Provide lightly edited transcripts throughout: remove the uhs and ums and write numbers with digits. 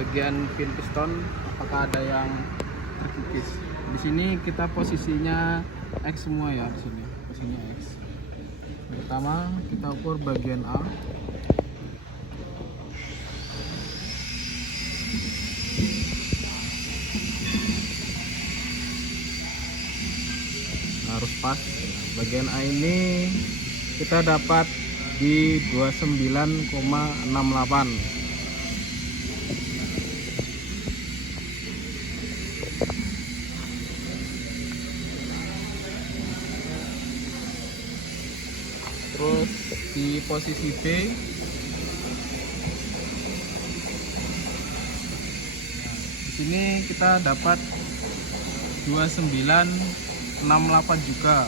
bagian pin piston apakah ada yang terkikis. Di sini kita posisinya X semua ya, di sini posisinya X. Pertama kita ukur bagian A. Harus pas. Bagian A ini kita dapat di 29,68. Terus di posisi B di sini kita dapat 29,68 juga.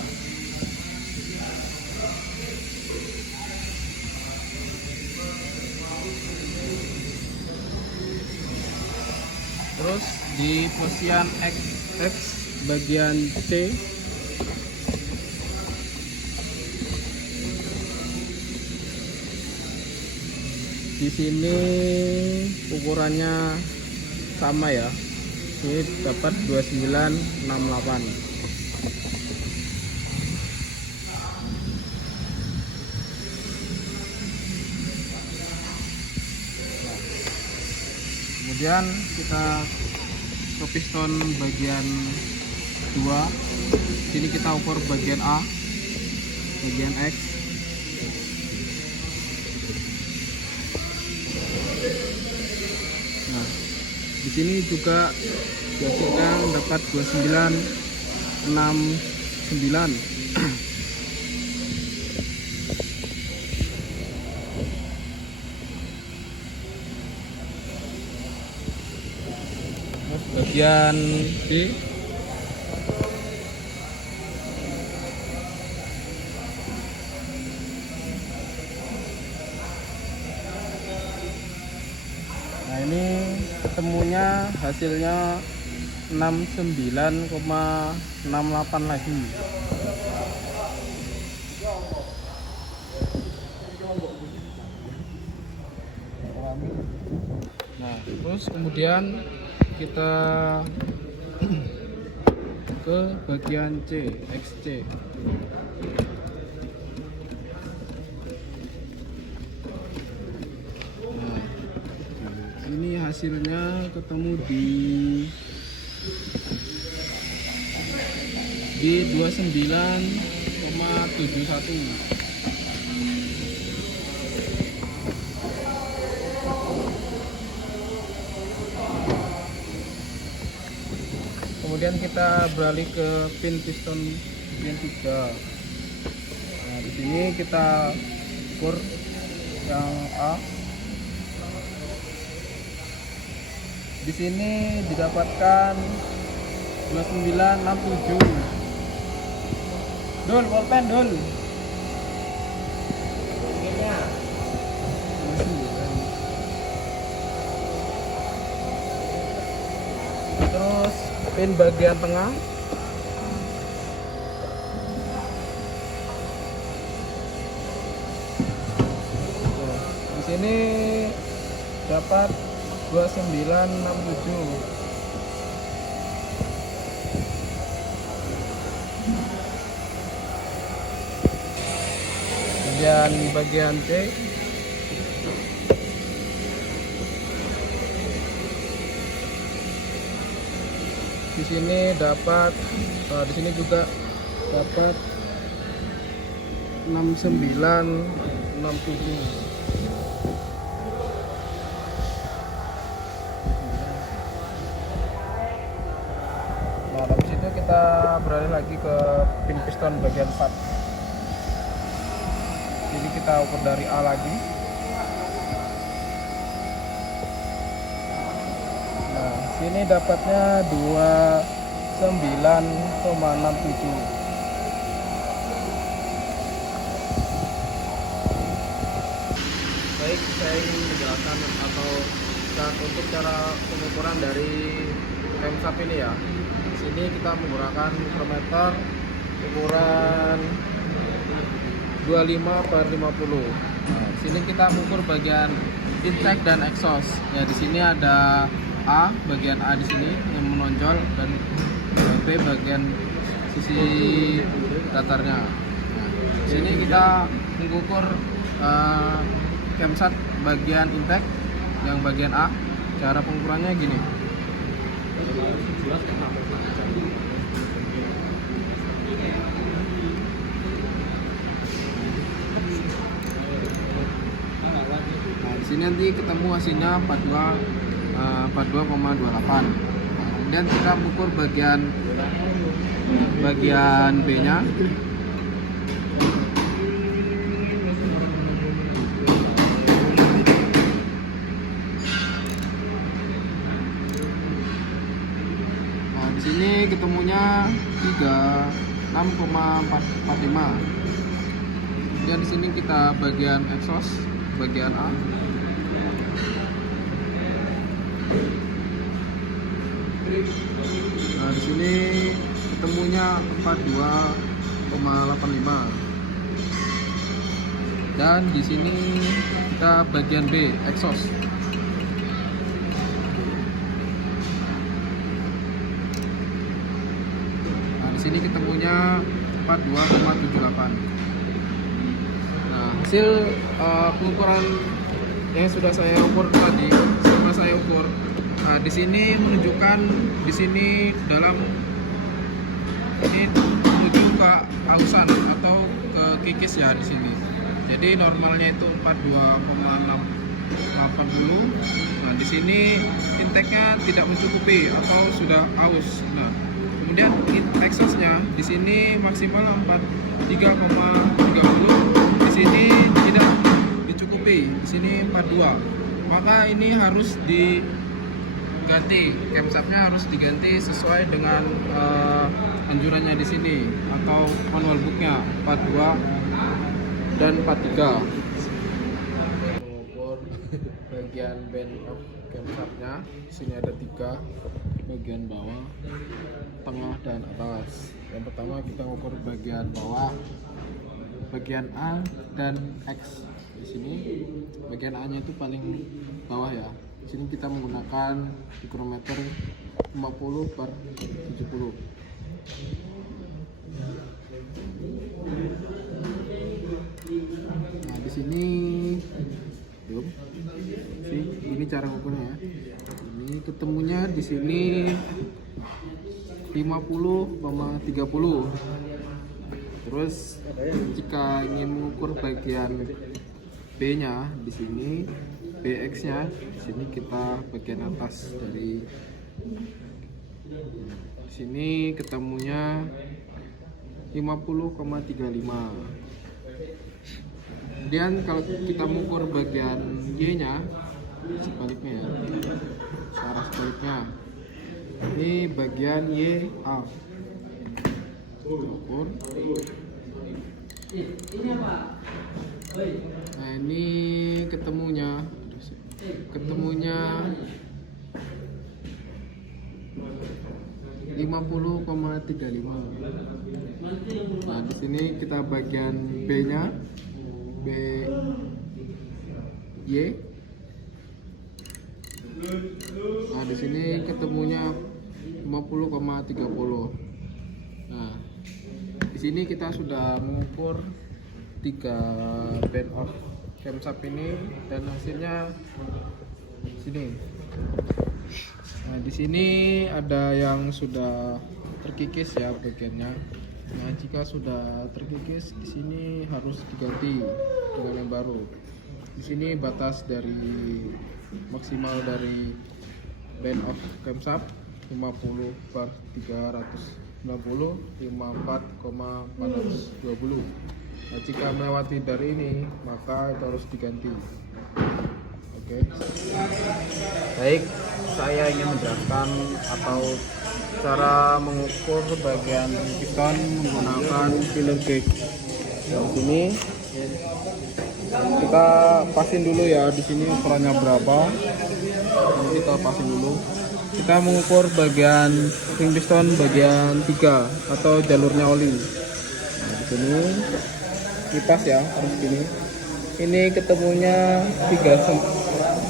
Terus di posisian X bagian C di sini ukurannya sama ya. Ini dapat 29,68. Kemudian kita ke piston bagian 2. Sini kita ukur bagian A, bagian X. Nah, di sini juga dihasilkan dapat 29,69. Bagian B nah ini ketemunya hasilnya 69,68 lagi. Nah terus kemudian kita ke bagian C, XC. Nah, ini hasilnya ketemu di 29,71. Kemudian kita beralih ke pin piston bagian 3. Nah, di sini kita ukur yang A. Di sini didapatkan 29,67. Dul, pulpen dul. Terus pin bagian tengah di sini dapat 29,67. Kemudian bagian C di sini dapat di sini juga dapat 69,67. Nah habis itu kita beralih lagi ke pin piston bagian 4. Jadi kita ukur dari A lagi. Nah sini dapatnya 29,67. Baik, saya ingin menjelaskan atau untuk cara pengukuran dari remsap ini ya. Di sini kita menggunakan mikrometer ukuran 25/50. Nah, di sini kita mengukur bagian intake dan exhaust. Ya di sini ada A, bagian A di sini yang menonjol, dan B bagian sisi datarnya. Nah, di sini kita mengukur camshaft bagian intake yang bagian A. Cara pengukurannya gini. Nah, di sini nanti ketemu hasilnya 42,28. Kemudian kita ukur bagian B-nya. Nah, di sini ketemunya 36,45. Kemudian di sini kita bagian exhaust bagian A. Nah, di sini ketemunya 42,85. Dan di sini kita bagian B exhaust. Nah, di sini ketemunya 42,78. Nah, hasil pengukuran yang sudah saya ukur tadi, sama saya ukur. Nah, di sini menunjukkan di sini dalam ini menuju ke ausan atau ke kikis ya di sini. Jadi normalnya itu 42,80. Nah, di sini intake-nya tidak mencukupi atau sudah aus. Nah, kemudian exhaust-nya di sini maksimal 43,30. Di sini tidak dicukupi. Di sini 42. Maka ini harus diganti, camshaft-nya harus diganti sesuai dengan anjurannya di sini atau manual book-nya 42 dan 43. Mengukur bagian band of camshaft-nya. Di sini ada 3, bagian bawah, tengah, dan atas. Yang pertama kita ukur bagian bawah, bagian A dan X. Di sini bagian A-nya itu paling bawah ya. Di sini kita menggunakan mikrometer 50/70. Nah, di sini belum. Ini cara ukurnya. Ini ketemunya di sini 50,30. Terus jika ingin mengukur bagian B-nya di sini, BX-nya di sini kita bagian atas dari sini ketemunya 50,35. Kemudian kalau kita mengukur bagian Y-nya sebaliknya ya, arah sebaliknya. Ini bagian YA. Ukur. Nah, ini ketemunya 50,35. Nah, di sini kita bagian B-nya, B Y. Nah, di sini ketemunya 50,30. Nah, di sini kita sudah mengukur 3 band of camshaft ini dan hasilnya sini. Nah, di sini ada yang sudah terkikis ya bagiannya. Nah, jika sudah terkikis di sini harus diganti dengan yang baru. Di sini batas dari maksimal dari band of camshaft 50/360, 54,420. Nah, jika melewati dari ini maka itu harus diganti. Oke. Baik, saya ingin menjelaskan atau cara mengukur bagian piston menggunakan filler gauge. Di sini kita pasin dulu ya, di sini ukurannya berapa. Ini kita pasin dulu. Kita mengukur bagian ring piston bagian 3 atau jalurnya oli. Nah, di sini kipas ya, harus gini. Ini ketemunya 3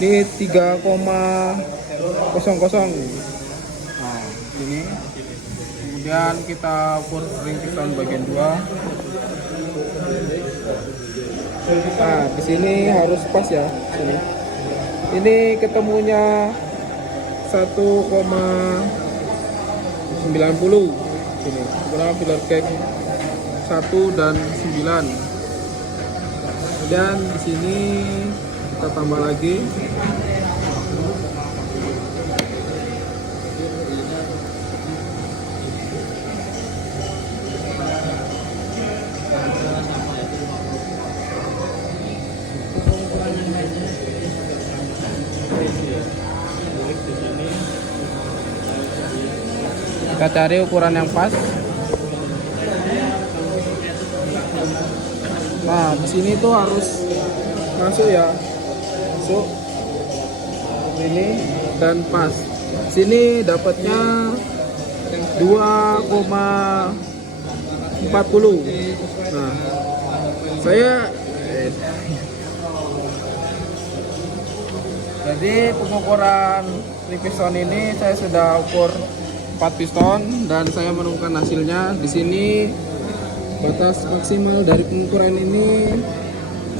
Ini 3,00. Nah, ini. Kemudian kita ukur ring piston bagian 2. Nah, di sini harus pas ya, sini. Ini ketemunya 1,90. Sini, menggunakan filler cake 1 dan 9. Kemudian di sini kita tambah lagi. Kita cari ukuran yang pas. Nah, di sini tuh harus masuk ya, masuk ini dan pas. Sini dapatnya 2,40. Nah, saya jadi pengukuran ring piston ini saya sudah ukur 4 piston dan saya menemukan hasilnya. Di sini batas maksimal dari pengukuran ini,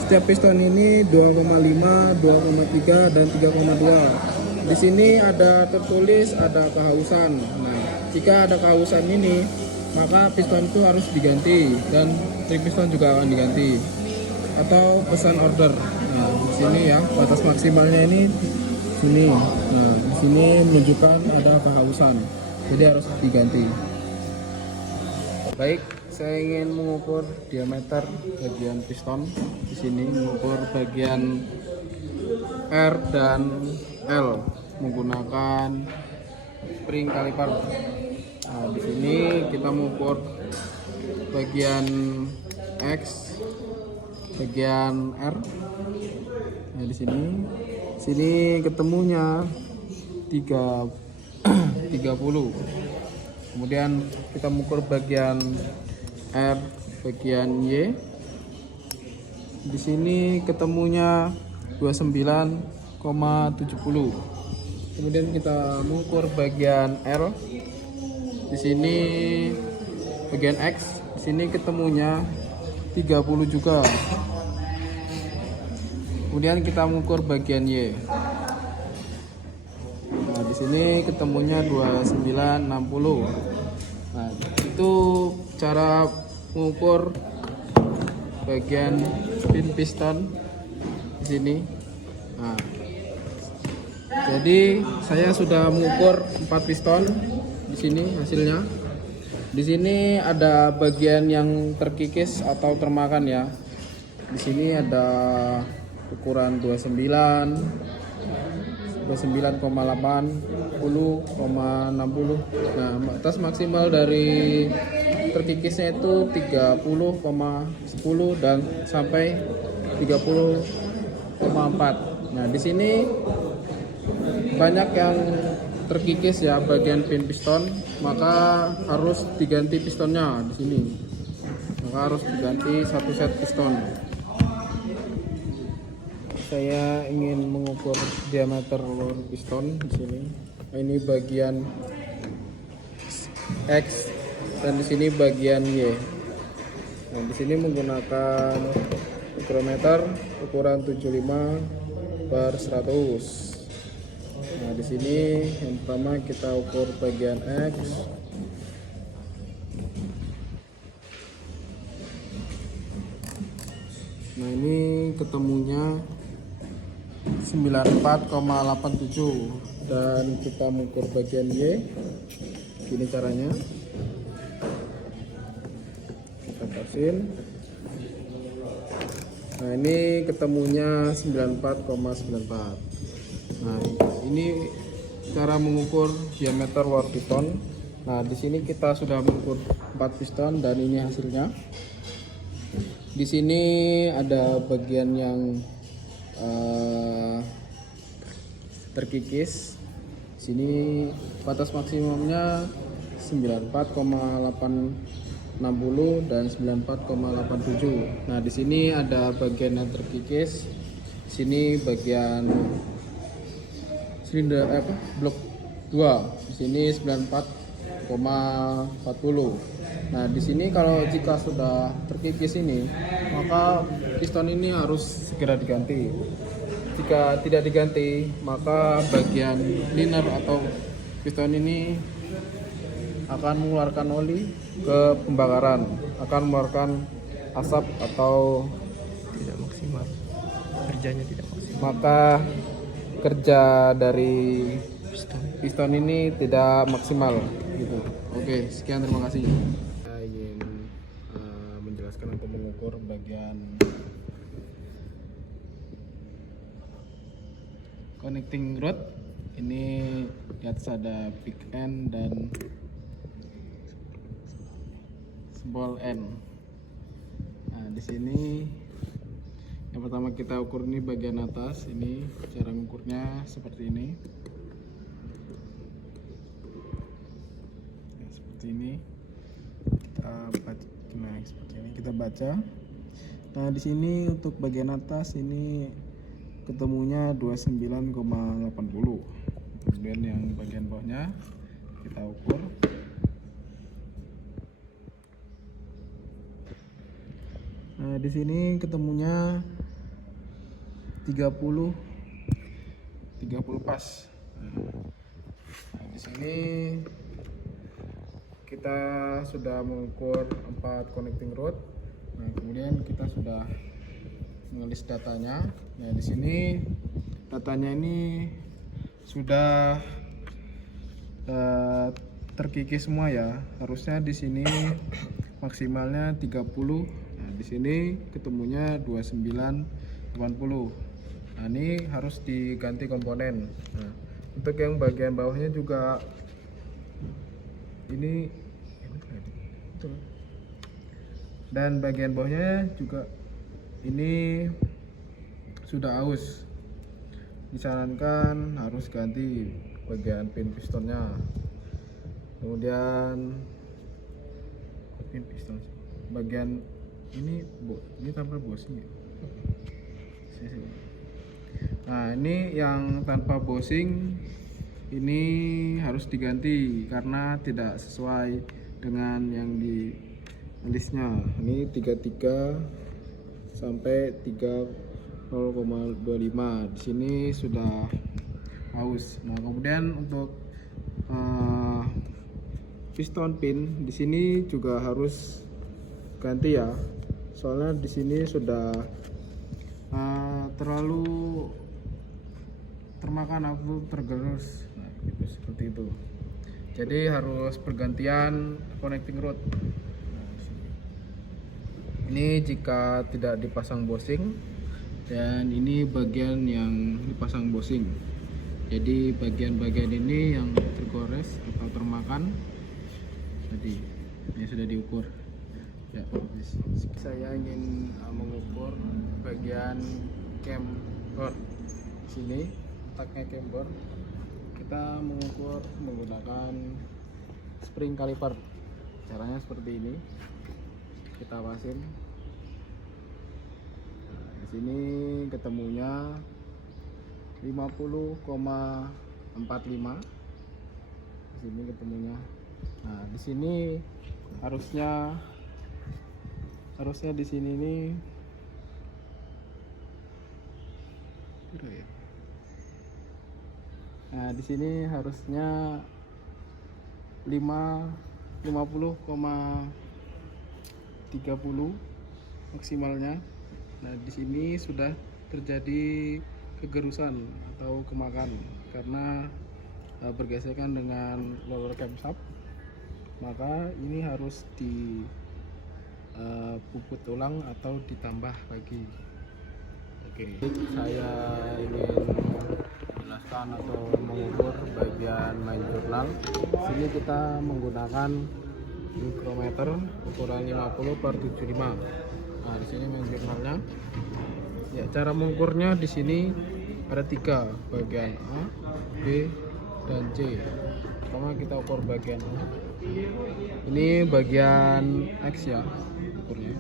setiap piston ini 2,5, 2,3 dan 3,2. Di sini ada tertulis ada kehausan. Nah, jika ada kehausan ini, maka piston itu harus diganti dan ring piston juga akan diganti atau pesan order. Nah, di sini ya batas maksimalnya ini sini. Nah, di sini menunjukkan ada kehausan. Jadi harus diganti. Baik, saya ingin mengukur diameter bagian piston. Di sini mengukur bagian R dan L menggunakan spring kaliper. Nah, di sini kita mengukur bagian X, bagian R. Nah, di sini ketemunya 30. Kemudian kita mengukur bagian R, bagian Y. Di sini ketemunya 29,70. Kemudian kita mengukur bagian L. Di sini bagian X, di sini ketemunya 30 juga. Kemudian kita mengukur bagian Y. Nah, di sini ketemunya 29,60. Nah, itu cara mengukur bagian pin piston di sini. Nah, jadi saya sudah mengukur 4 piston. Di sini hasilnya. Di sini ada bagian yang terkikis atau termakan ya. Di sini ada ukuran 29,8, 10,60. Nah, batas maksimal dari terkikisnya itu 30,10 dan sampai 30,4. Nah, di sini banyak yang terkikis ya bagian pin piston, maka harus diganti pistonnya di sini. Maka harus diganti satu set piston. Saya ingin mengukur diameter piston di sini. Ini bagian X dan di sini bagian Y. Nah, di sini menggunakan mikrometer ukuran 75/100. Nah, di sini yang pertama kita ukur bagian X. Nah, ini ketemunya 94,87 dan kita mengukur bagian Y. Gini caranya. Kita pasin. Nah, ini ketemunya 94,94. Nah, ini cara mengukur diameter war piston. Nah, di sini kita sudah mengukur 4 piston dan ini hasilnya. Di sini ada bagian yang terkikis. Sini batas maksimumnya 94,860 dan 94,87. Nah, di sini ada bagian yang terkikis. Sini bagian silinder blok 2. Di sini 94,40. Nah, di sini kalau jika sudah terkikis ini, maka piston ini harus segera diganti. Jika tidak diganti, maka bagian liner atau piston ini akan mengeluarkan oli ke pembakaran, akan mengeluarkan asap atau tidak maksimal, kerjanya tidak maksimal, maka kerja dari piston ini tidak maksimal gitu. Oke, sekian, terima kasih. Saya ingin menjelaskan atau mengukur bagian connecting rod. Ini di atas ada big end dan small end. Nah, di sini yang pertama kita ukur ini bagian atas. Ini cara mengukurnya seperti ini. Ya, seperti ini. Kita baca, nah seperti ini kita baca. Nah, di sini untuk bagian atas ini ketemunya 29,80. Kemudian yang bagian bawahnya kita ukur. Nah, di sini ketemunya 30 pas. Nah, di sini kita sudah mengukur 4 connecting rod. Nah, kemudian kita sudah menulis datanya. Nah, di sini datanya ini sudah terkikis semua ya. Harusnya di sini maksimalnya 30. Nah, di sini ketemunya 29,80. Nah, ini harus diganti komponen. Nah, untuk yang bagian bawahnya juga ini dan bagian bawahnya juga ini sudah aus. Disarankan harus ganti bagian pin pistonnya. Kemudian pin piston bagian ini tanpa bushing ya. Nah, ini yang tanpa bushing ini harus diganti karena tidak sesuai dengan yang di listnya. Ini 33 sampai 30,25. Di sini sudah aus. Nah, kemudian untuk piston pin di sini juga harus ganti ya. Soalnya di sini sudah terlalu termakan atau tergerus. Nah, gitu, seperti itu. Jadi harus pergantian connecting rod. Ini jika tidak dipasang bushing, dan ini bagian yang dipasang bushing. Jadi bagian-bagian ini yang tergores atau termakan tadi ini sudah diukur ya. Saya ingin mengukur bagian camber sini, letaknya camber. Kita mengukur menggunakan spring caliper. Caranya seperti ini. Kita awasin. Nah, di sini ketemunya 50,45. Di sini ketemunya. Nah, di sini harusnya di sini nih nah, di sini harusnya 50,30 maksimalnya. Nah, di sini sudah terjadi kegerusan atau kemakan karena bergesekan dengan lower camshaft. Maka ini harus dipuput ulang atau ditambah lagi. Oke, saya ingin menjelaskan atau mengukur bagian main jurnal. Sini kita menggunakan mikrometer ukuran 50/75. Nah, di sini main jurnalnya. Ya, cara mengukurnya di sini ada 3 bagian A, B, dan C. Pertama kita ukur bagian A. Ini bagian X ya ukurnya.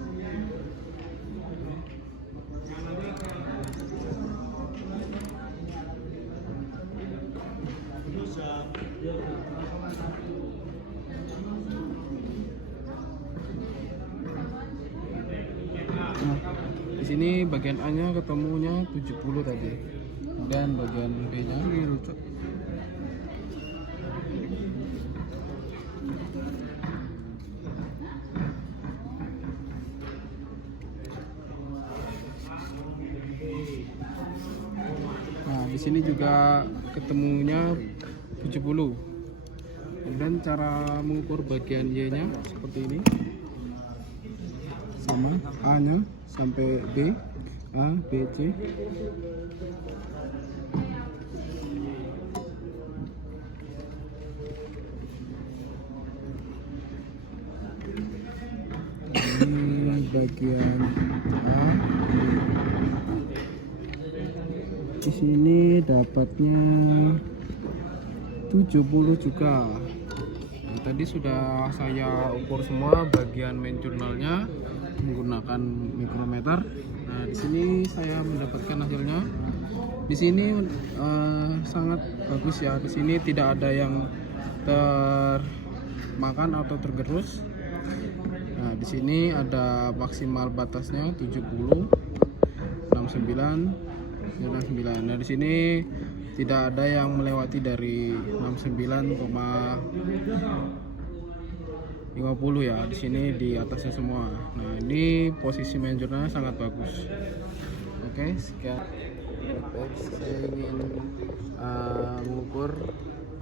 Di sini bagian A-nya ketemunya 70 tadi. Dan bagian B-nya dirucut. Nah, di sini juga ketemunya 70. Kemudian cara mengukur bagian Y-nya seperti ini. Sama A-nya sampai B, A, B, C. Ini bagian A. Di sini dapatnya 70 juga. Nah, tadi sudah saya ukur semua bagian main jurnalnya menggunakan mikrometer. Nah, di sini saya mendapatkan hasilnya. Di sini sangat bagus ya. Di sini tidak ada yang termakan atau tergerus. Nah, di sini ada maksimal batasnya 70, 69, 99. Nah, di sini tidak ada yang melewati dari 69,50 ya. Di sini di atasnya semua. Nah, ini posisi main jurnalnya sangat bagus. Oke, sekian. Baik, saya ingin mengukur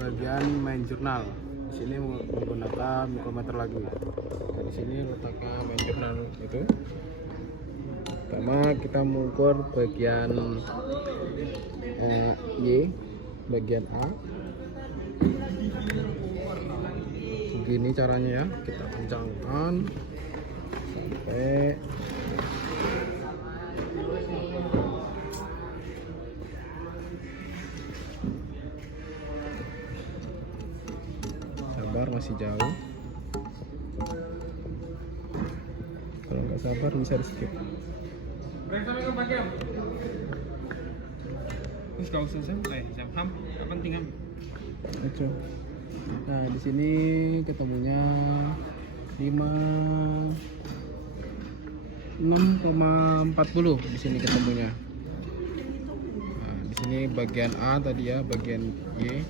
bagian main jurnal. Di sini menggunakan mikrometer lagi. Nah, di sini letaknya main jurnal itu. Pertama kita mengukur bagian Y, bagian A. Begini caranya ya, kita kencangkan sampai sabar, masih jauh. Kalau nggak sabar bisa di skip. Terus kau selesai, jam ham, apa tinggal? Oke. Nah, di sini ketemunya 6,40 di sini ketemunya. Nah, di sini bagian A tadi ya, bagian Y.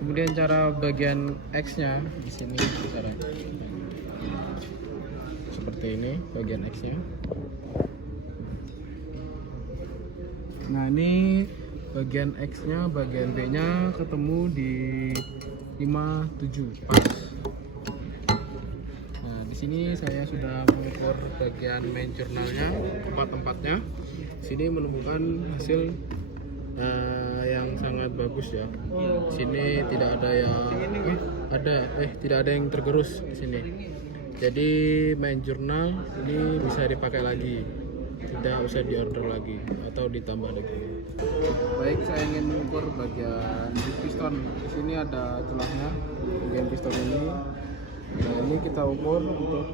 Kemudian cara bagian X-nya di sini cara seperti ini bagian X-nya. Nah, ini bagian X-nya, bagian B-nya ketemu di 57 pas. Nah, di sini saya sudah mengukur bagian main jurnalnya, tempat-tempatnya. Di sini menemukan hasil yang sangat bagus ya. Di sini tidak ada yang tidak ada yang tergerus di sini. Jadi main jurnal ini bisa dipakai lagi, tidak usah diorder lagi atau ditambah lagi. Baik, saya ingin mengukur bagian piston. Di sini ada celahnya bagian piston ini. Nah, ini kita ukur untuk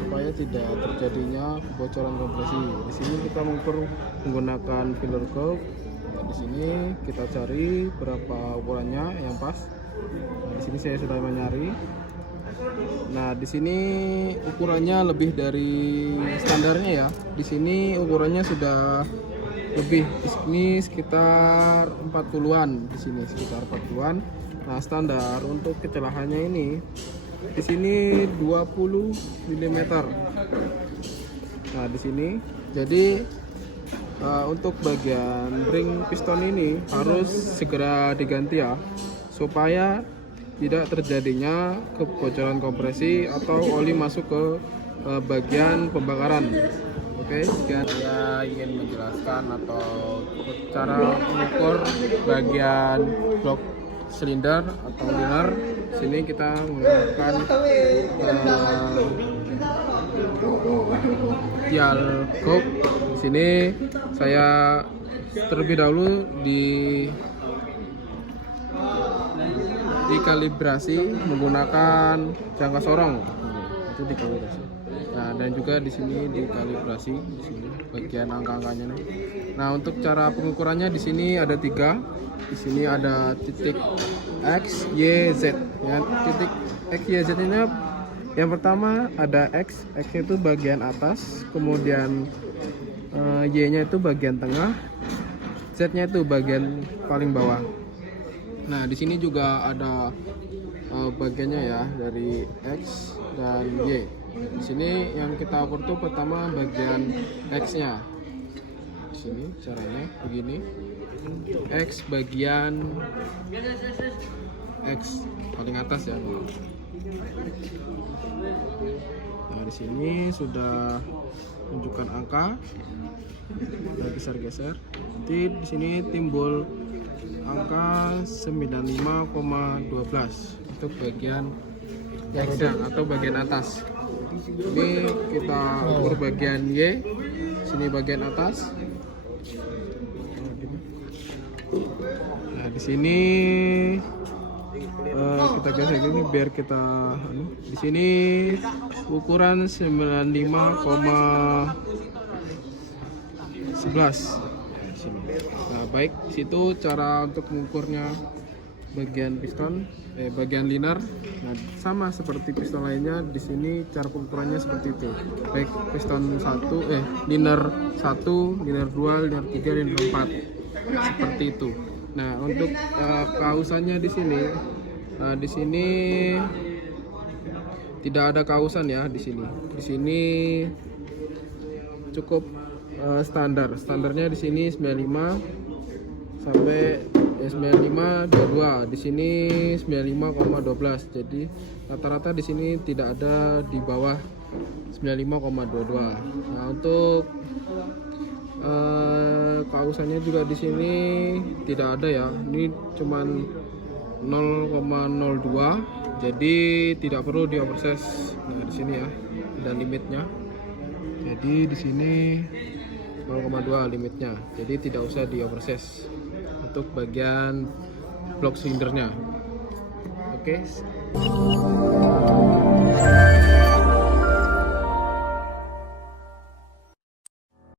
supaya tidak terjadinya kebocoran kompresi. Di sini kita mengukur menggunakan filler gauge. Nah, di sini kita cari berapa ukurannya yang pas. Nah, di sini saya sudah mencari. Nah, di sini ukurannya lebih dari standarnya ya. Di sini ukurannya sudah lebih. Ini sekitar 40-an di sini, sekitar 40-an. Nah, standar untuk kecelahannya ini di sini 20 mm. Nah, di sini jadi untuk bagian ring piston ini harus segera diganti ya, supaya tidak terjadinya kebocoran kompresi atau oli masuk ke bagian pembakaran. Oke, sekian saya ingin menjelaskan atau cara mengukur bagian blok silinder atau liner. Sini kita menggunakan dial gauge. Di sini saya terlebih dahulu dikalibrasi menggunakan jangka sorong. Itu dikalibrasi. Nah, dan juga di sini dikalibrasi di sini bagian angka-angkanya nih. Nah, untuk cara pengukurannya di sini ada 3. Di sini ada titik X, Y, Z. Ya, titik X, Y, Z ini yang pertama ada X itu bagian atas, kemudian Y-nya itu bagian tengah, Z-nya itu bagian paling bawah. Nah, di sini juga ada bagiannya ya dari X dan Y. Di sini yang kita ukur tuh pertama bagian X-nya. Di sini caranya begini. X bagian X paling atas ya. Nah, di sini sudah menunjukkan angka. Kita geser-geser. Nanti di sini timbul angka 95,12 untuk bagian X atau bagian atas. Ini kita ukur bagian Y, sini bagian atas. Nah, di sini kita geser gini biar kita di sini ukuran 95,11. Nah, baik, situ cara untuk mengukurnya bagian piston, bagian linar. Nah, sama seperti piston lainnya, di sini cara pengukurannya seperti itu. Baik piston linar 1, linar 2, linar 3, linar 4. Seperti itu. Nah, untuk kausannya di sini tidak ada kausan ya di sini. Di sini cukup standarnya di sini 95 sampai 95,22. Di sini 95,12. Jadi rata-rata di sini tidak ada di bawah 95,22. Nah, untuk kausannya juga di sini tidak ada ya. Ini cuman 0,02. Jadi tidak perlu di oversize. Nah, di sini ya ada limitnya. Jadi di sini 0,2 limitnya. Jadi tidak usah di oversize untuk bagian blok silindernya. Oke.